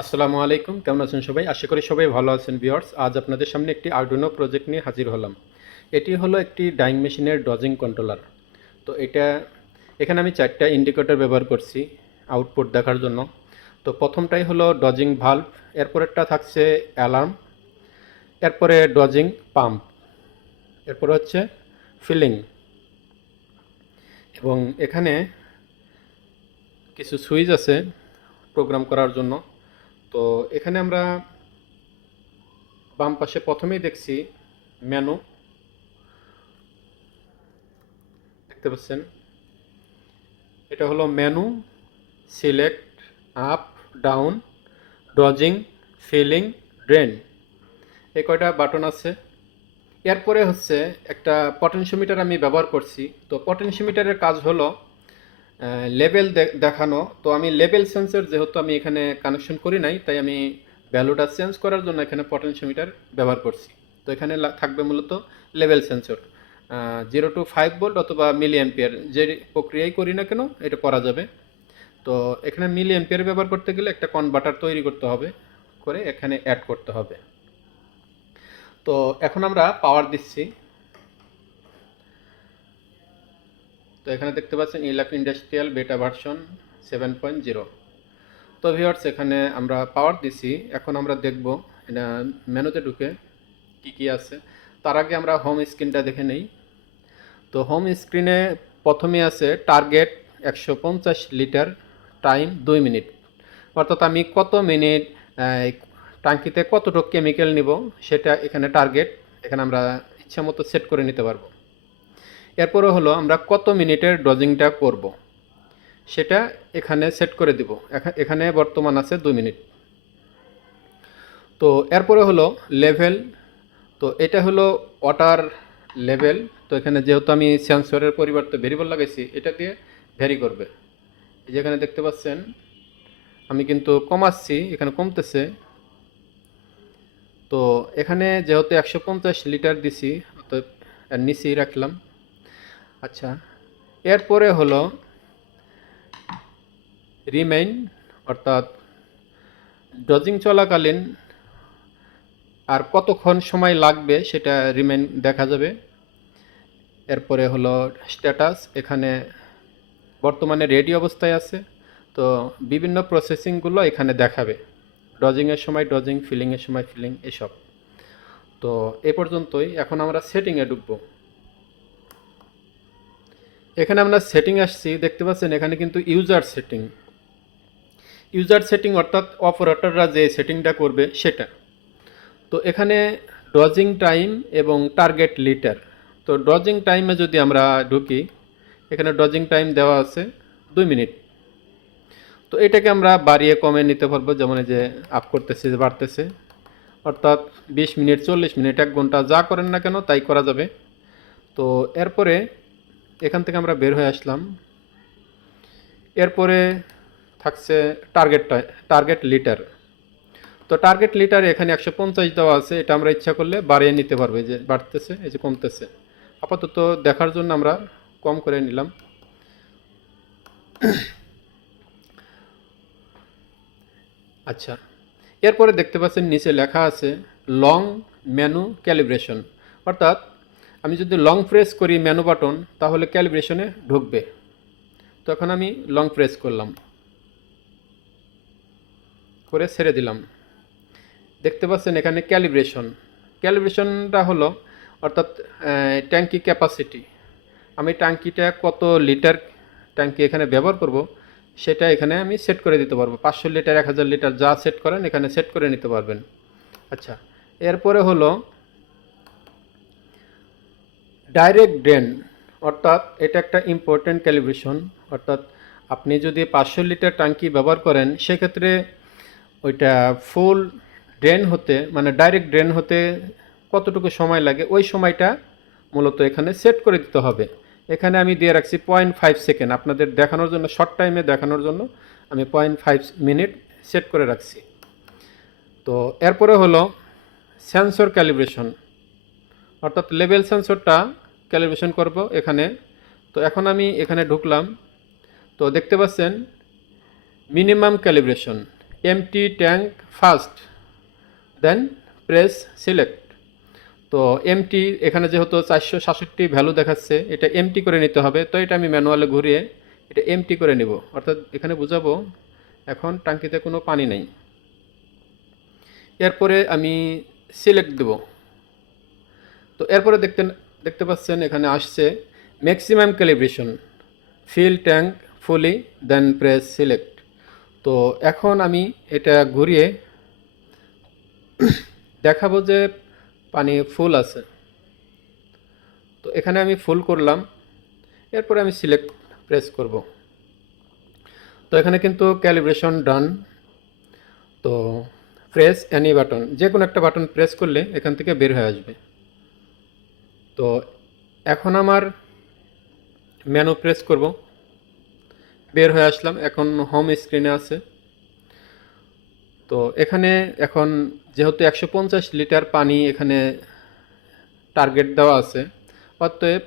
আসসালামু আলাইকুম, কেমন আছেন সবাই? আশা করি সবাই ভালো আছেন ভিওর্স আজ আপনাদের সামনে একটি আর্ডুনো প্রজেক্ট নিয়ে হাজির হলাম। এটি হলো একটি ডাইং মেশিনের ডজিং কন্ট্রোলার তো এটা, এখানে আমি চারটা ইন্ডিকেটর ব্যবহার করছি আউটপুট দেখার জন্য। তো প্রথমটাই হলো ডজিং ভাল্ভ এরপরেরটা থাকছে অ্যালার্ম এরপরে ডজিং পাম্প এরপরে হচ্ছে ফিলিং এবং এখানে কিছু সুইচ আছে প্রোগ্রাম করার জন্য। তো এখানে আমরা বাম পাশে প্রথমেই দেখছি মেনু। দেখতে পাচ্ছেন? এটা হলো menu, select, up, down, dosing, filling, drain. এই কয়টা বাটন আছে? এরপরে হচ্ছে একটা পটেনশিওমিটার আমি ব্যবহার করছি। তো পটেনশিওমিটারের কাজ হলো লেভেল দেখানো। তো আমি লেভেল সেন্সর যেহেতু আমি এখানে কানেকশন করি নাই, তাই আমি ভ্যালুটা চেঞ্জ করার জন্য এখানে পটেনশিওমিটার ব্যবহার করছি। তো এখানে থাকবে মূলত level sensor zero to five volt অথবা মিলি অ্যাম্পিয়ার যে প্রক্রিয়াই করি না কেন, এটা করা যাবে। তো এখানে মিলি অ্যাম্পিয়ার ব্যবহার করতে গেলে একটা কনভার্টার তৈরি করতে হবে, করে এখানে অ্যাড করতে হবে। তো এখন আমরা পাওয়ার দিচ্ছি। তো এখানে দেখতে পাচ্ছেন ইলাক industrial beta version seven point zero তো ভিওয়ার্স এখানে আমরা পাওয়ার দিছি। এখন আমরা দেখব এটা মেনুতে ঢুকে কি কি আছে। তার আগে আমরা হোম স্ক্রিনটা দেখে নেই। তো হোম স্ক্রিনে প্রথমে আছে টার্গেট একশো পঞ্চাশ লিটার টাইম দুই মিনিট অর্থাৎ আমি কত মিনিট টাঙ্কিতে কতটুকু কেমিক্যাল নিব, সেটা এখানে টার্গেট এখানে আমরা ইচ্ছা মতো সেট করে নিতে পারব। এরপরে হলো আমরা কত মিনিটের ডজিংটা করব। সেটা এখানে সেট করে দিব। এখা- এখানে বর্তমান আছে দুই মিনিট। তো এরপরে হলো লেভেল। তো এটা হলো ওয়াটার লেভেল। তো এখানে যেহেতু আমি সেন্সরের পরিবর্তে ভেরিয়েবল লাগাইছি, এটা দিয়ে ভ্যারি করবে। যেখানে দেখতে পাচ্ছেন, আমি কিন্তু কমাচ্ছি, এখানে কমতেছে। তো এখানে যেহেতু একশো পঞ্চাশ লিটার দিছি তো নিচেই রাখলাম। আচ্ছা। এরপরে হলো রিমেইন অর্থাৎ ডজিং চলাকালীন আর কতক্ষণ সময় লাগবে সেটা রিমেইন দেখা যাবে। এরপরে হলো স্ট্যাটাস এখানে বর্তমানে রেডি অবস্থায় আছে। তো বিভিন্ন প্রসেসিংগুলো এখানে দেখাবে। ডজিংয়ের সময় ডজিং ফিলিংয়ের সময় ফিলিং এসব। তো এ পর্যন্তই। এখন আমরা সেটিংয়ে ঢুকবো। এখানে আমরা সেটিং আসছি, দেখতে পাচ্ছেন এখানে কিন্তু ইউজার সেটিং ইউজার সেটিং অর্থাৎ অপারেটররা যে সেটিংটা করবে সেটা। তো এখানে ডজিং টাইম এবং টার্গেট লিটার তো ডজিং টাইমে যদি আমরা ঢুকি, এখানে ডজিং টাইম দেওয়া আছে দুই মিনিট। তো এটাকে আমরা বাড়িয়ে কমে নিতে পারব, যেমন যে আপ করতেছে যে বাড়তেছে। অর্থাৎ বিশ মিনিট, চল্লিশ মিনিট, এক ঘণ্টা যা করেন না কেন, তাই করা যাবে। তো এরপরে এখান থেকে আমরা বের হয়ে আসলাম। এরপরে থাকছে টার্গেটটা টার্গেট লিটার তো টার্গেট লিটার এখানে একশো পঞ্চাশ দেওয়া আছে, এটা আমরা ইচ্ছা করলে বাড়িয়ে নিতে পারব যে বাড়তেছে, এই যে কমতেছে। আপাতত দেখার জন্য আমরা কম করে নিলাম। আচ্ছা এরপরে দেখতে পাচ্ছেন নিচে লেখা আছে লং মেনু ক্যালিব্রেশন অর্থাৎ আমি যদি লং প্রেস করি মেনু বাটন তাহলে ক্যালিব্রেশনে ঢুকবে। তখন আমি লং প্রেস করলাম। করে ছেড়ে দিলাম। দেখতে পাচ্ছেন এখানে ক্যালিব্রেশন ক্যালিব্রেশনটা হলো, অর্থাৎ ট্যাঙ্কি ক্যাপাসিটি আমি ট্যাঙ্কিটা কত লিটার ট্যাঙ্কি এখানে ব্যবহার করব, সেটা এখানে আমি সেট করে দিতে পারব। পাঁচশো লিটার এক হাজার লিটার যা সেট করেন, এখানে সেট করে নিতে পারবেন। আচ্ছা এরপরে হলো ডাইরেক্ট ড্রেন, অর্থাৎ এটা একটা ইম্পর্ট্যান্ট ক্যালিব্রেশন অর্থাৎ আপনি যদি পাঁচশো লিটার ট্যাঙ্কি ব্যবহার করেন, সেক্ষেত্রে ওইটা ফুল ড্রেন হতে মানে ডাইরেক্ট ড্রেন হতে কতটুকু সময় লাগে, ওই সময়টা মূলত এখানে সেট করে দিতে হবে। এখানে আমি দিয়ে রাখছি পয়েন্ট ফাইভ সেকেন্ড আপনাদের দেখানোর জন্য শর্ট টাইমে দেখানোর জন্য আমি পয়েন্ট ফাইভ মিনিট সেট করে রাখছি। তো এরপরে হলো সেন্সর ক্যালিব্রেশন অর্থাৎ লেভেল সেন্সরটা ক্যালিব্রেশন করব এখানে। তো এখন আমি এখানে ঢুকলাম। তো দেখতে পাচ্ছেন minimum calibration empty tank first then press select তো এমটি এখানে যেহেতু চারশো সাতষট্টি ভ্যালু দেখাচ্ছে, এটা এমটি করে নিতে হবে। তো এটা আমি ম্যানুয়ালে ঘুরিয়ে এটা এমটি করে নিব। অর্থাৎ এখানে বুঝাবো, এখন টাঙ্কিতে কোনো পানি নেই। এরপরে আমি সিলেক্ট দেব। তো এরপরে দেখতে দেখতে পাচ্ছেন, এখানে আসছে maximum calibration fill tank fully then press select তো এখন আমি এটা ঘুরিয়ে দেখাবো যে পানি ফুল আছে। তো এখানে আমি ফুল করলাম, এরপরে আমি সিলেক্ট প্রেস করব। তো এখানে কিন্তু ক্যালিব্রেশন ডান তো প্রেস অ্যানি বাটন যে কোনো একটা বাটন প্রেস করলে এখান থেকে বের হয়ে আসবে। তো এখন আমার মেনু প্রেস করব। বের হয়ে আসলাম, এখন হোম স্ক্রিনে আছে। তো এখানে এখন যেহেতু একশো পঞ্চাশ লিটার পানি এখানে টার্গেট দেওয়া আছে, অতএব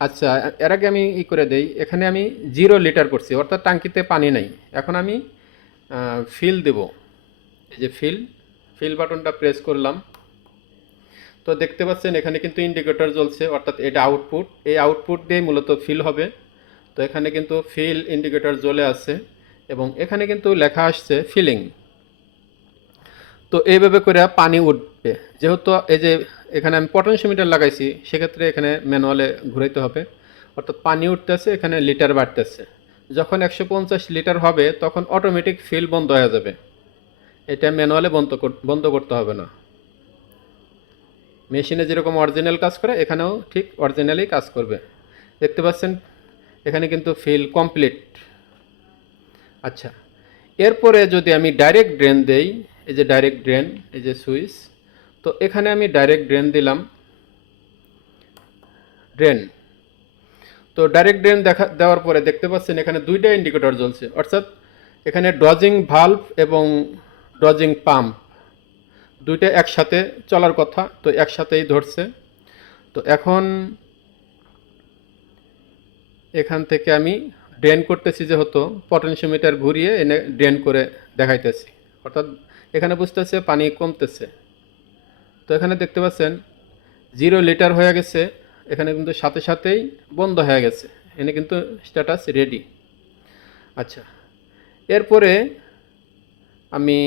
আচ্ছা এর আগে আমি ই করে দেই, এখানে আমি জিরো লিটার করছি, অর্থাৎ টাঙ্কিতে পানি নেই। এখন আমি ফিল দেব। এই যে ফিল ফিল বাটনটা প্রেস করলাম। তো দেখতে পাচ্ছেন, এখানে কিন্তু ইন্ডিকেটর জ্বলছে, অর্থাৎ এটা আউটপুট এই আউটপুট দিয়ে মূলত ফিল হবে। তো এখানে কিন্তু ফিল ইন্ডিকেটর জ্বলে আছে এবং এখানে কিন্তু লেখা আসছে ফিলিং তো এইভাবে করে পানি উঠবে। যেহেতু এই যে এখানে আমি পটেনশিওমিটার লাগাইছি, সেক্ষেত্রে এখানে ম্যানুয়ালে ঘুরাইতে হবে। অর্থাৎ পানি উঠতেছে, এখানে লিটার বাড়তেছে। যখন একশো পঞ্চাশ লিটার হবে, তখন অটোমেটিক ফিল বন্ধ হয়ে যাবে। এটা ম্যানুয়ালে বন্ধ বন্ধ করতে হবে না। মেশিনে যেরকম অরিজিনাল কাজ করে, এখানেও ঠিক অরিজিনালি কাজ করবে। দেখতে পাচ্ছেন, এখানে কিন্তু ফিল কমপ্লিট আচ্ছা এরপরে যদি আমি ডাইরেক্ট ড্রেন দেই, এই যে ডাইরেক্ট ড্রেন এই যে সুইচ তো এখানে আমি ডাইরেক্ট ড্রেন দিলাম। ড্রেন তো ডাইরেক্ট ড্রেন দেখা, দেওয়ার পরে দেখতে পাচ্ছেন, এখানে দুইটা ইন্ডিকেটর জ্বলছে। অর্থাৎ, এখানে ডজিং ভাল্ভ এবং ডজিং পাম্প দুইটা একসাথে চলার কথা, তো একসাথেই ধরছে। তো এখন এখান থেকে আমি ড্রেন করতেছি যে যেহেতু, পটেনশিওমিটার ঘুরিয়ে এনে ড্রেন করে দেখাইতেছি। অর্থাৎ এখানে বুঝতেছে পানি কমতেছে। তো এখানে দেখতে পাচ্ছেন, জিরো লিটার হয়ে গেছে, এখানে কিন্তু সাথে সাথেই বন্ধ হয়ে গেছে। এনে কিন্তু স্ট্যাটাস রেডি। আচ্ছা এরপরে আমি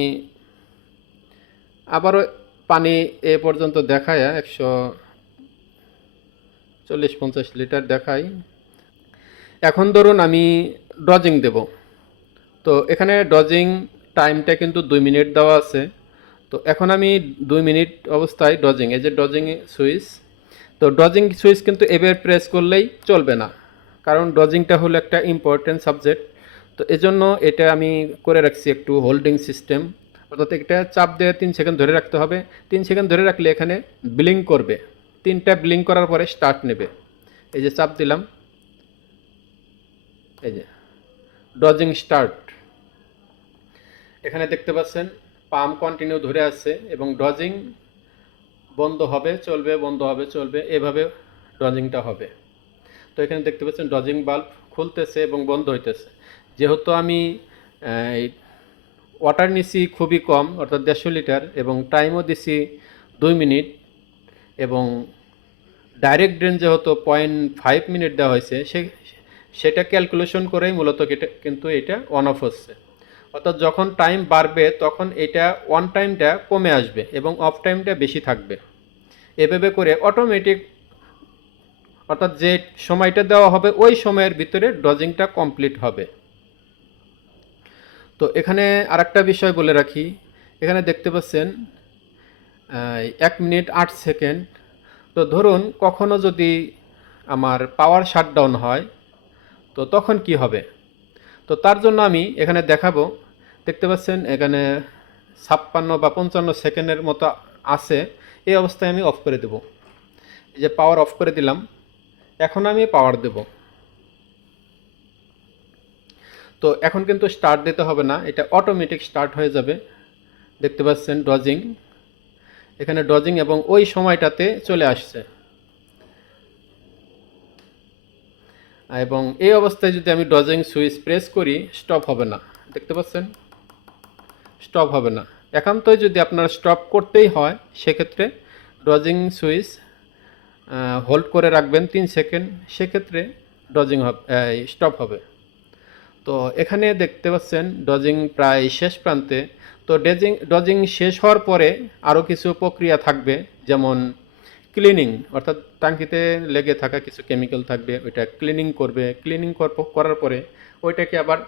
আবারও পানি এ পর্যন্ত দেখায় একশো চল্লিশ পঞ্চাশ লিটার দেখাই এখন ধরুন আমি ডজিং দেব। তো এখানে ডজিং টাইমটা কিন্তু দুই মিনিট দেওয়া আছে। তো এখন আমি দুই মিনিট অবস্থায় ডজিং এই যে ডজিং সুইচ। তো ডজিং সুইচ কিন্তু এবার প্রেস করলেই চলবে না, কারণ ডজিংটা হলো একটা ইম্পর্টেন্ট সাবজেক্ট তো এজন্য এটা আমি করে রাখছি একটু হোল্ডিং সিস্টেম অর্থাৎ এটা চাপ দিয়ে তিন সেকেন্ড ধরে রাখতে হবে। তিন সেকেন্ড ধরে রাখলে এখানে ব্লিং করবে। তিনটা ব্লিং করার পরে স্টার্ট নেবে। এই যে চাপ দিলাম। এই যে ডজিং স্টার্ট। এখানে দেখতে পাচ্ছেন পাম্প কন্টিনিউ ধরে আছে এবং ডজিং বন্ধ হবে, চলবে, বন্ধ হবে, চলবে, এভাবে ডজিংটা হবে। তো এখানে দেখতে পাচ্ছেন ডজিং বাল্ব খুলতেছে এবং বন্ধ হইতেছে। যেহেতু আমি ওয়াটার নিছি খুবই কম, অর্থাৎ দেড়শো লিটার, এবং টাইমও দিছি দুই মিনিট, এবং ডাইরেক্ট ড্রেন যেহেতু পয়েন্ট ফাইভ মিনিট দেওয়া হয়েছে, সে, সেটা ক্যালকুলেশন করেই মূলত কিন্তু এটা অন অফ হচ্ছে। অর্থাৎ যখন টাইম বাড়বে, তখন এটা অন টাইমটা কমে আসবে এবং অফ টাইমটা বেশি থাকবে। এভাবে করে অটোমেটিক অর্থাৎ যে সময়টা দেওয়া হবে, ওই সময়ের ভিতরে ডজিংটা কমপ্লিট হবে। তো এখানে আরেকটা বিষয় বলে রাখি। এখানে দেখতে পাচ্ছেন এক মিনিট আট সেকেন্ড। তো ধরুন কখনো যদি আমার পাওয়ার শাটডাউন হয়, তো তখন কি হবে? তো তার জন্য আমি এখানে দেখাবো। দেখতে পাচ্ছেন, এখানে ছাপ্পান্ন বা পঞ্চান্ন সেকেন্ডের মতো আছে। এই অবস্থায় আমি অফ করে দেব। এই যে পাওয়ার অফ করে দিলাম, এখন আমি পাওয়ার দেব। তো এখন কিন্তু স্টার্ট দিতে হবে না, এটা অটোমেটিক স্টার্ট হয়ে যাবে। দেখতে পাচ্ছেন ডজিং এখানে ডজিং এবং ওই সময়টাতে চলে আসছে। এবং এই অবস্থায় যদি আমি ডজিং সুইচ প্রেস করি স্টপ হবে না। দেখতে পাচ্ছেন? স্টপ হবে না। একান্তই যদি আপনার স্টপ করতেই হয়, সেক্ষেত্রে ডজিং সুইচ হোল্ড করে রাখবেন তিন সেকেন্ড সেক্ষেত্রে ডজিং হবে স্টপ হবে। তো এখানে দেখতে পাচ্ছেন ডজিং প্রায় শেষ প্রান্তে। তো ডেজিং ডজিং শেষ হওয়ার পরে আরও কিছু প্রক্রিয়া থাকবে, যেমন ক্লিনিং, অর্থাৎ টাঙ্কিতে লেগে থাকা কিছু কেমিক্যাল থাকবে, ওইটা ক্লিনিং করবে। ক্লিনিং করার পরে ওইটাকে আবার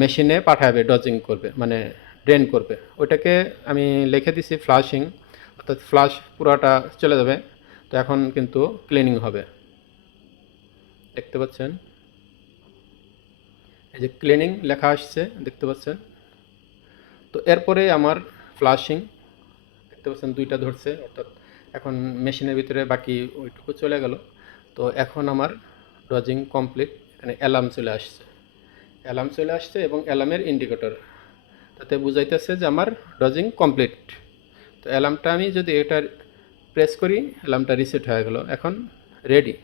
মেশিনে পাঠাবে ডজিং করবে মানে ড্রেন করবে। ওইটাকে আমি লিখে দিছি ফ্লাশিং, অর্থাৎ ফ্লাশ পুরোটা চলে যাবে। তো এখন কিন্তু ক্লিনিং হবে। দেখতে পাচ্ছেন? এই যে ক্লিনিং লেখা আসছে, দেখতে পাচ্ছেন? তো এরপরে আমার ফ্লাশিং দেখতে পাচ্ছেন দুইটা ধরছে, অর্থাৎ এখন মেশিনের ভিতরে বাকি ওইটুকু চলে গেল। তো এখন আমার ডজিং কমপ্লিট এখানে অ্যালার্ম চলে আসছে। অ্যালার্ম চলে আসছে এবং অ্যালার্মের ইন্ডিকেটর তাতে বুঝাইতেছে যে আমার ডজিং কমপ্লিট তো অ্যালার্মটা আমি যদি এটা প্রেস করি অ্যালার্মটা রিসেট হয়ে গেল। এখন রেডি